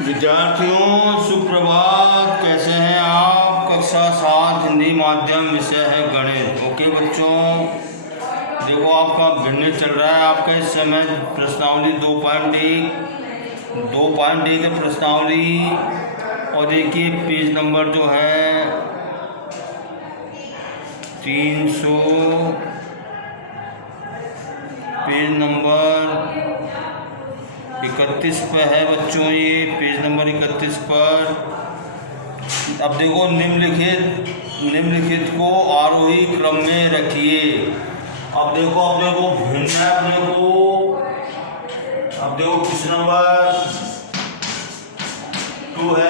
विद्यार्थियों सुप्रभात। कैसे हैं आप? कक्षा 7 हिंदी माध्यम, विषय है गणित। ओके बच्चों, देखो आपका गणित चल रहा है। आपका इस समय प्रश्नावली 2.1 है प्रश्नावली। और देखिए पेज नंबर जो है 300, पेज नंबर 31 पर है बच्चों। ये पेज नंबर 31 पर। अब देखो निम्नलिखित को आरोही क्रम में रखिए। अब देखो भिन्न है अपने को। अब देखो क्वेश्चन नंबर 2 है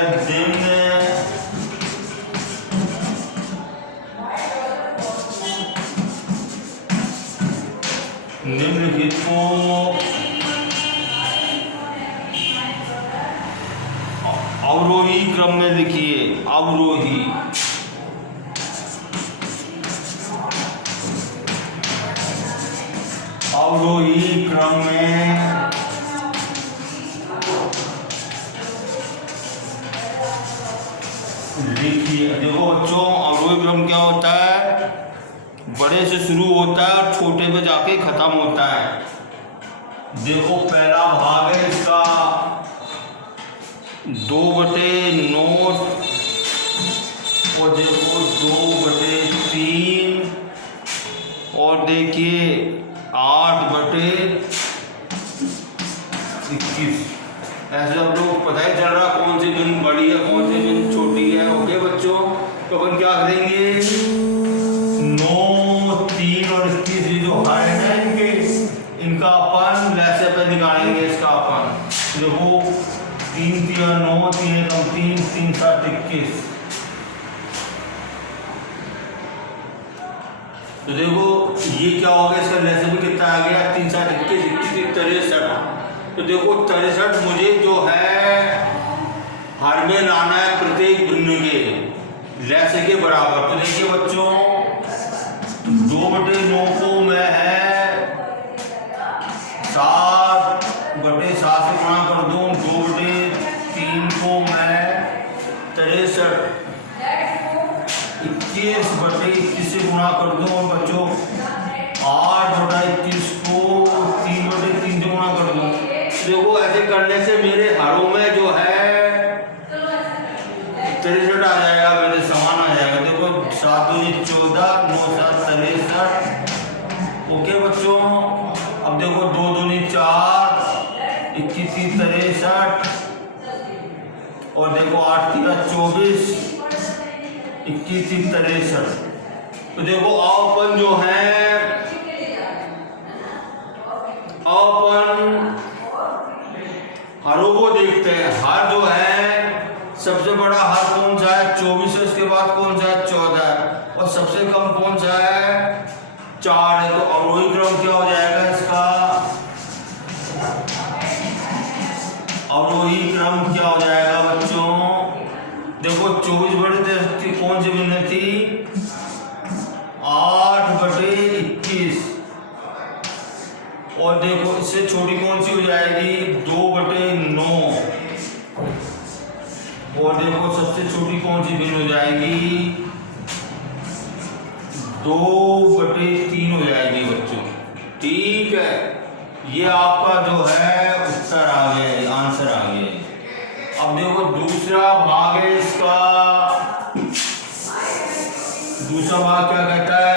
निम्नलिखित को अवरोही क्रम में लिखिए। अवरोही क्रम में लिखिए। देखो बच्चों, अवरोही क्रम क्या होता है? बड़े से शुरू होता है और छोटे पे जाके खत्म होता है। देखो पहला भाग है इसका 2/9 और देखो 2/3 और देखिए 8/21। ऐसे आप लोग पता ही चल रहा कौन सी भिन्न बड़ी है कौन सी भिन्न छोटी है। ओके बच्चों, तो अपन क्या करेंगे 9, 3 और 21 जो हाइट है इनका अपन लहसे पे निकालेंगे। इसका अपन देखो 3 3 9, 3 कम 3, 3 7 21। तो देखो ये क्या हो गया, इसका लहसे पे कितना आ गया 3 7 21, 21 63। तो देखो 63 मुझे जो है हर में लाना है प्रत्येक भिन्न के लहसे के बराबर। तो देखिए बच्चों 2/9 को मैं है 7/7 से गुणा कर दूं। 2/3 को मैं 63, 21/21 से गुणा कर दूं। और बच्चों 8/21 को 3/3 से गुणा कर दूं। देखो ऐसे करने से मेरे हरों में जो है 63 आ जाएगा, मेरे समान आ जाएगा। देखो 7 दूनी 14, 9 7 63। ओके बच्चों, अब देखो 2 दूनी 4, 21 3 63 और देखो 8 3 24, 21 3 63। तो देखो अपन जो है अपन हरों को देखते हैं। हर जो है सबसे बड़ा हर कौन सा है 24 है, उसके बाद कौन सा है 14 है और सबसे कम कौन सा है 4 है। तो अवरोही क्रम क्या हो जाएगा इसका? अवरोही क्रम क्या हो जाएगा बच्चों? देखो 24/10 कौन सी भिन्न थी 8/21 और देखो इससे छोटी कौन सी हो जाएगी 2/9 और देखो सबसे छोटी कौन सी भिन्न हो जाएगी 2/3 हो जाएगी बच्चों। ठीक है, ये आपका जो है उत्तर आ गया, आंसर आ गया। अब देखो दूसरा भाग है इसका। दूसरा भाग क्या कहता है?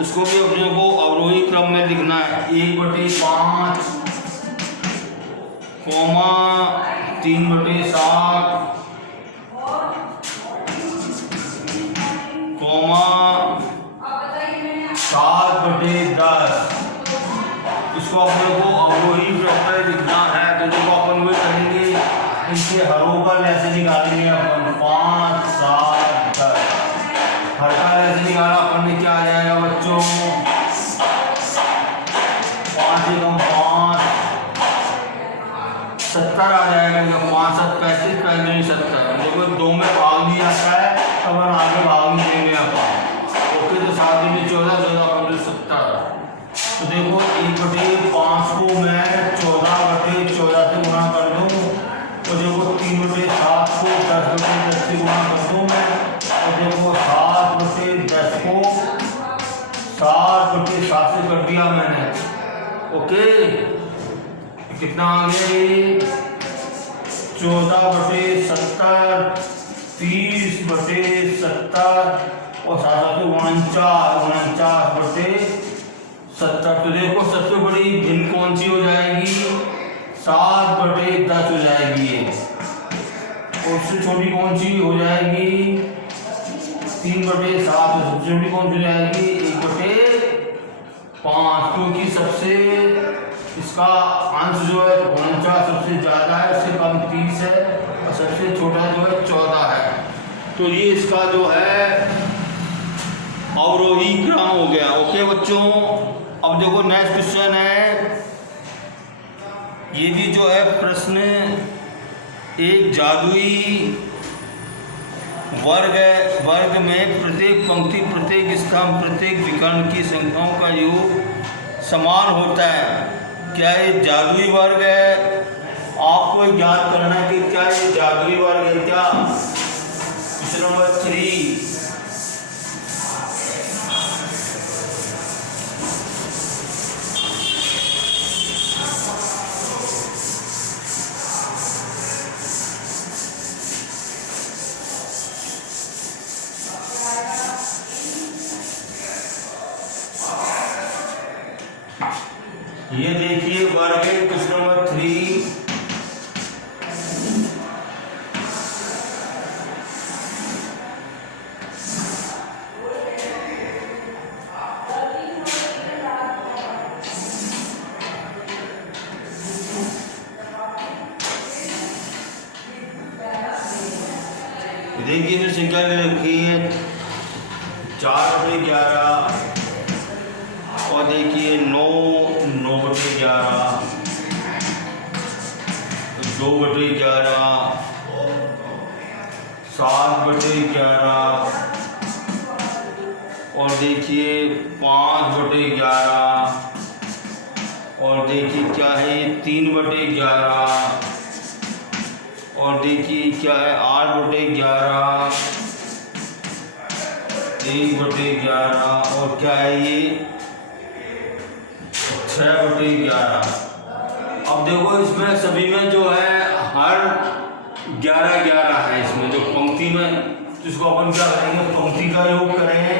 इसको भी अपने को अवरोही क्रम में लिखना है। 1/5 कोमा 3/7 कोमा 7/10। इसको अपने को अवरोही क्रम में लिखना है। तो देखो अपन वो करेंगे, इनके हरों का लहसे निकालेंगे अपन 5 7 10। हर का लहसे निकाला अपन ने क्या आ जाएगा बच्चों 5 से कम 5 70 आ जाएगा। 5 7 35 35 70। देखो 2 में भाग नहीं आता है, अपन आगे भाग नहीं देंगे अपन। ओके, तो 7 में 14 14 70। तो देखो 1/5 को मैं 14/14 से गुणा कर दूं कितना आ गया ये 14/70, 30/70 और साथ 49/70। तो देखो सबसे बड़ी भिन्न कौन सी हो जाएगी, 7/10 हो जाएगी ये। और उससे छोटी कौन सी हो जाएगी, 3/7। सबसे छोटी कौन सी हो जाएगी, 1/5, क्योंकि सबसे इसका अंश जो है 49 सबसे ज्यादा है, उससे कम 30 है और सबसे छोटा जो है 14 है। तो ये इसका जो है अवरोही क्रम हो गया। ओके बच्चों, अब देखो नेक्स्ट क्वेश्चन है, ये भी जो है प्रश्न एक जादुई वर्ग में प्रत्येक पंक्ति, प्रत्येक स्तंभ, प्रत्येक विकर्ण की संख्याओं का योग समान होता है। क्या ये जादुई वर्ग है? आपको ज्ञात करना है कि क्या ये जादुई वर्ग है क्या। क्वेश्चन नंबर 3, ये देखिए वर्ग है। क्वेश्चन नंबर 3, देखिए जो संख्या ले रखी है 4/11 और देखिए 9/11, 2/11, 7/11 और देखिए 5/11 और देखिए क्या है 3/11 और देखिए क्या है 8/11, 1/11 और क्या है ये 6/11। अब देखो इसमें सभी में जो है हर 11 है इसमें जो पंक्ति में, जिसको अपन क्या करेंगे पंक्ति का योग करेंगे,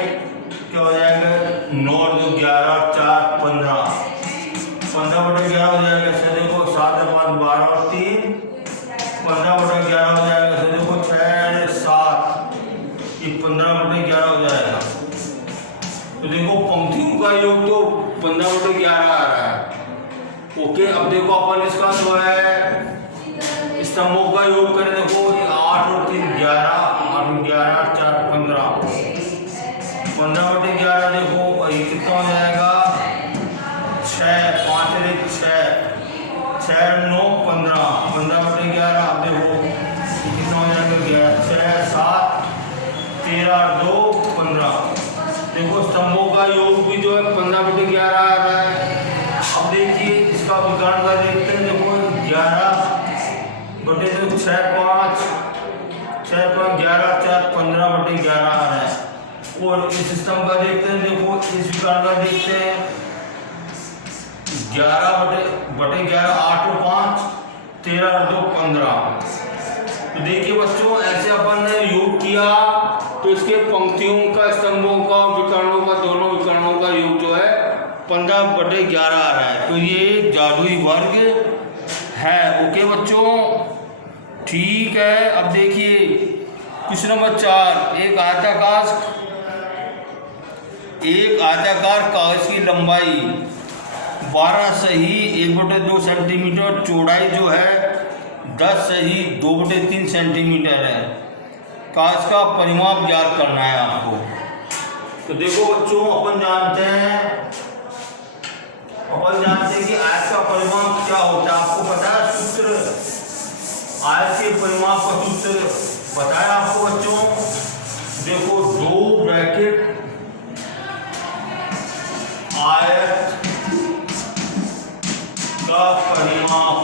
क्या हो जाएगा 9 और 2 11 और 4 15, 15/11 हो जाएगा। इससे देखो 7 और 5 12 और 3 15/11 हो जाएगा। इससे देखो 6 और 7 ये 15/11 हो जाएगा। तो देखो पंक्तियों का योग तो 15/11 आ रहा है। ओके, अब देखो अपन इसका जो है स्तंभों का योग करें, देखो 8 और 3 11, 8 और 11 और 4 15, 15/11 देखो ये कितना हो जाएगा 6, 5 और 1 6, 6 और 9 15, 15/11। अब देखो कितना हो जाएगा 6 7 13 और 2 15। देखो स्तंभों का योग भी जो है 15/11 आ रहा है। अब देखिए इसका विकर्ण का देखते हैं, देखो 11/2 6 5 6 5 11 4 15/11 आ रहा है। और इस स्तंभ का देखते हैं, देखो इस विकर्ण का देखते हैं 11/11 8 और 5 13 और 2 15। तो देखिए बच्चों ऐसे अपन ने योग किया तो इसके पंक्तियों का, स्तंभों का, विकर्णों का, दोनों विकर्णों का योग जो है 15/11 आ रहा है। तो ये जादुई वर्ग है। ओके बच्चों, ठीक है। अब देखिए क्वेश्चन नंबर 4, एक आयताकार कागज की लंबाई 12 सही 1/2 सेंटीमीटर, चौड़ाई जो है 10 सही 2/3 सेंटीमीटर है। कागज का परिमाप ज्ञात करना है आपको। तो देखो बच्चों अपन जानते हैं कि आयत का परिमाप क्या होता है। आपको पता है सूत्र, आयत के परिमाप का सूत्र पता है आपको बच्चों। देखो 2 ब्रैकेट आयत का परिमाप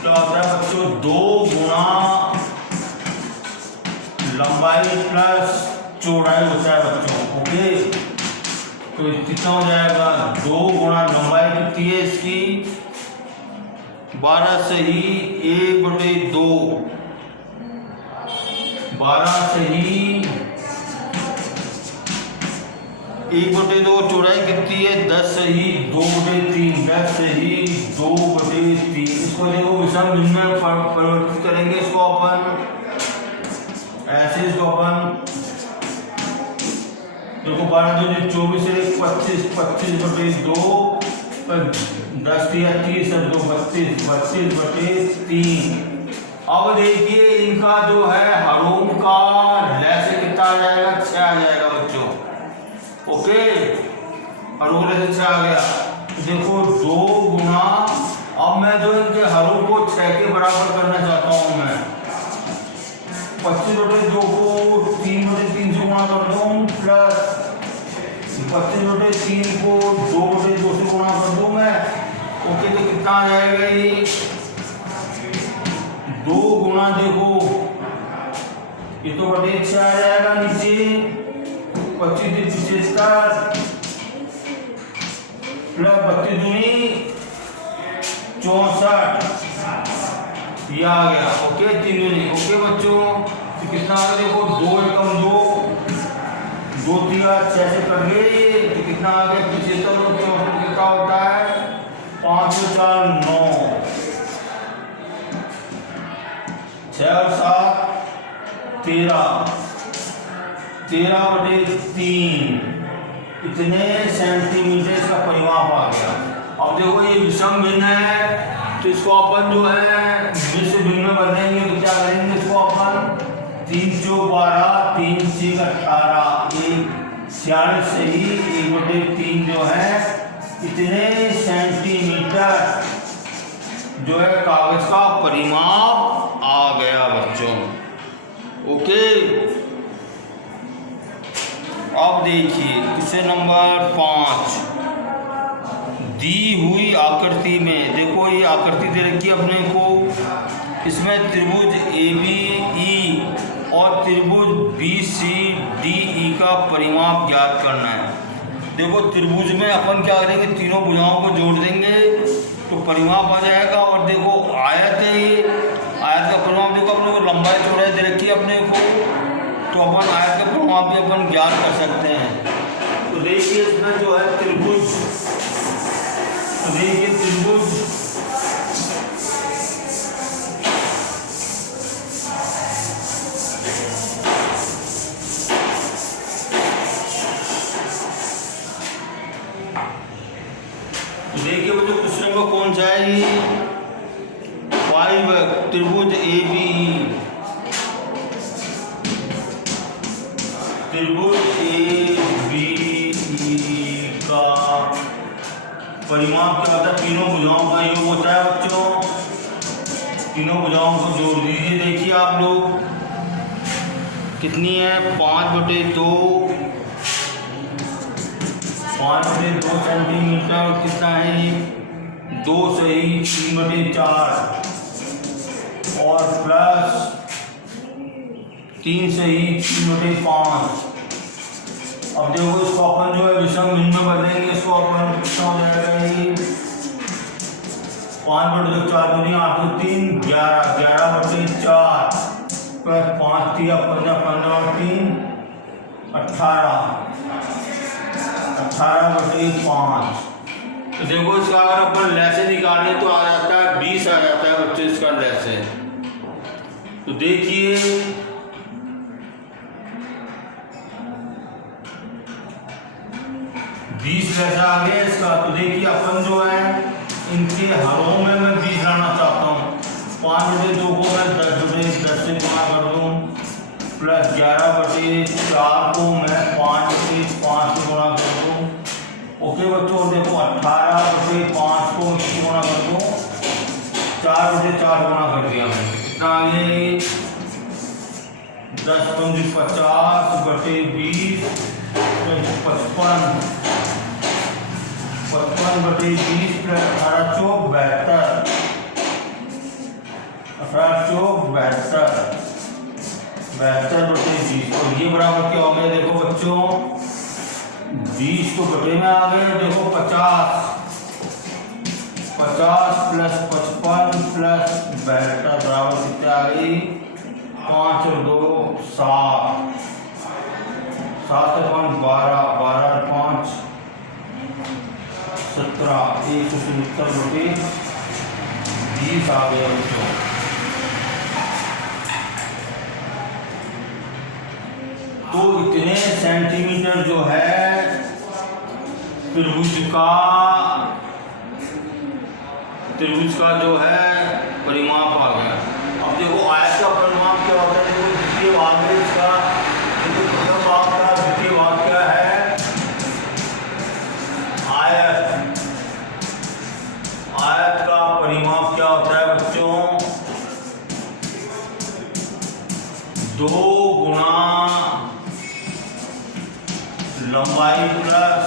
क्या होता है बच्चों, 2 गुणा लंबाई प्लस चौड़ाई होता है बच्चों। ओके, तो कितना हो जाएगा 2 गुणा लंबाई कितनी है इसकी 12 सही 1/2 12 सही 1/2 चौड़ाई कितनी है 10 सही 2/3 10 सही 2/3 इसको देखो विषम भिन्न में परिवर्तित करेंगे इसको अपन ऐसे इसको अपन देखो 12 दूनी 24 से 25 25/2 10 या 30 है 2 32 32/3 अब देखिए इनका जो है हरों का लैसे कितना आ जाएगा 6 आ जाएगा बच्चों ओके हरों लैसे 6 आ गया देखो 2 गुना अब मैं जो इनके हरों को 6 के बराबर करना चाहता हूं मैं 25/2 को 3/3 से गुणा कर दूं प्लस 25/3 को 2/2 से गुणा कर दूं मैं ओके तो कितना आ जाएगा ये 2 गुना देखो ये तो 6 आ जाएगा नीचे 25 75 प्लस 32 दूनी 64 ये आ गया ओके 3 दूनी ओके बच्चों तो कितना आ गया देखो 2 एकम 2 2 3 6 से कर गए तो कितना आ गया 75 और 64 कितना होता है 5 4 9 6 और 7 13 13/3 इतने सेंटीमीटर का परिमाप आ गया अब देखो ये विषम भिन्न है तो इसको अपन जो है विषम भिन्न में बदलेंगे तो क्या करेंगे इसको अपन 3 × 12 3 × 18 1 46 सही 1/3 जो है इतने सेंटीमीटर जो है कागज का परिमाप आ गया बच्चों ओके अब देखिए क्वेश्चन नंबर 5 दी हुई आकृति में देखो ये आकृति दे रखी है अपने को इसमें त्रिभुज ABE और त्रिभुज BCDE का परिमाप ज्ञात करना है देखो त्रिभुज में अपन क्या करेंगे तीनों भुजाओं को जोड़ देंगे तो परिमाप आ जाएगा और देखो आयत है ये आयत का परिमाप देखो अपने को लंबाई चौड़ाई दे रखी है अपने को तो अपन आयत का परिमाप भी अपन ज्ञात कर सकते हैं तो देखिए इसमें जो है त्रिभुज तो देखिए त्रिभुज देखिए वो जो क्वेश्चन नंबर कौन सा है 5 त्रिभुज ABE त्रिभुज ABE का परिमाप क्या होता है तीनों भुजाओं का योग होता है बच्चों तीनों भुजाओं को जोड़ दीजिए देखिए आप लोग कितनी है 5/2 5/2 सेंटीमीटर कितना है ये 2 सही 3/4 और प्लस 3 सही 3/5 अब देखो इसको अपन जो है विषम भिन्न में बदलेंगे इसको अपन कितना हो जाएगा ये 5/2 4 दूनी 8 3 11 11/4 प्लस 5 3 15 15 और 3 18 18/5 तो देखो इसका अगर अपन लैसे निकालें तो आ जाता है 20 आ जाता है बच्चे इसका लैसे तो देखिए 20 लैसा आ गया इसका तो देखिए अपन जो है इनके हरों में मैं 20 लाना चाहता हूँ 5/2 को मैं 10/10 से गुणा कर दूँ प्लस 11/4 को मैं 5/5 से गुणा कर दूँ ओके बच्चों देखो 18/5 को इससे गुणा कर दूँ 4/4 गुणा कर दिया मैंने कितना आ गया 10 × 50/20 55 55/20 प्लस 18 चौक 72 18 चौक 72 72/20 और ये बराबर क्या हो गया देखो बच्चों 20 तो बटे में आ गए। देखो 50 प्लस 55 प्लस 62 बराबर कितने आ गई? 5 और 2 7, 7 और 5 12, 12 और 5 17, 177 बटे 20 आ गया बच्चों। तो इतने सेंटीमीटर जो है त्रिभुज का जो है परिमाप आ गया। अब देखो आयत का परिमाप क्या होता है? देखो द्वितीय भाग है इसका, प्रथम भाग का द्वितीय भाग क्या है? आयत का परिमाप क्या होता है बच्चों? 2 गुना लंबाई प्लस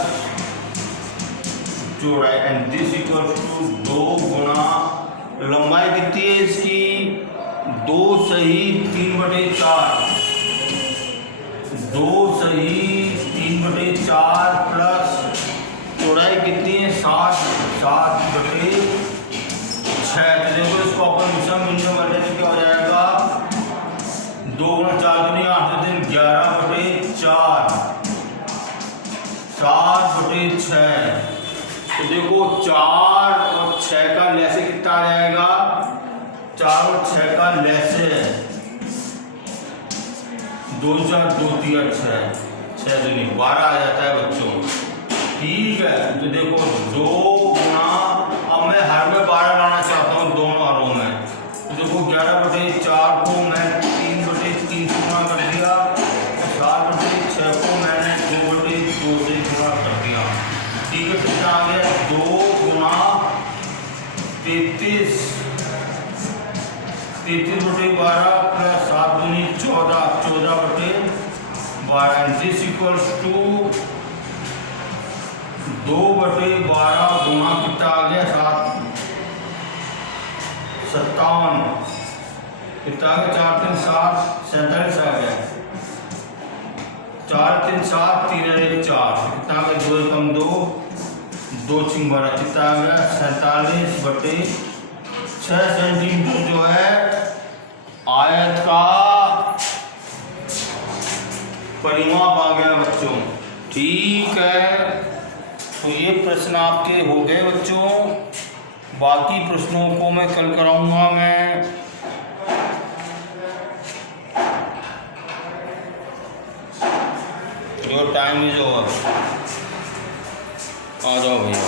चौड़ाई, एंड दिस इक्वल टू 2 गुना लंबाई कितनी है इसकी? 2 सही 3/4, 2 सही 3/4 प्लस चौड़ाई कितनी है? 7/6। तो देखो इसको अपन विषम बिंदु मल्टीप्लाई क्या हो जाएगा? 2 गुना 4 दूनी 8 दिन 11/4, 7/6। तो देखो 4 और 6 का लैसे कितना आ जाएगा? 4 और 6 का लैसे 2 4 2 3 6, 6 दूनी 12 आ जाता है बच्चों। ठीक है, तो देखो 2 गुना, अब मैं हर में 12 लाना चाहता हूँ दोनों हरों में। तो देखो 11/4 को मैं 3/3 गुना कर दिया, 7/6 को मैंने 2/2 से गुना कर दिया। ठीक है, कितना आ गया? 2 गुना 33 33/12 प्लस 7 दूनी 14, 14/12, एंड दिस इक्वल्स टू 2/12 गुना कितना आ गया? 57, कितना आ गया? 4 3 7 47 आ गया। 4 3 7 3 और 1 4, कितना आ गया? 2 कम 2 2 6 12, कितना आ गया? 47/6 सेंटीमीटर जो है आयत का परिमाप आ गया बच्चों। ठीक है, तो ये प्रश्न आपके हो गए बच्चों। बाकी प्रश्नों को मैं कल कराऊंगा मैं। जो टाइम इज ओवर, आ जाओ भैया।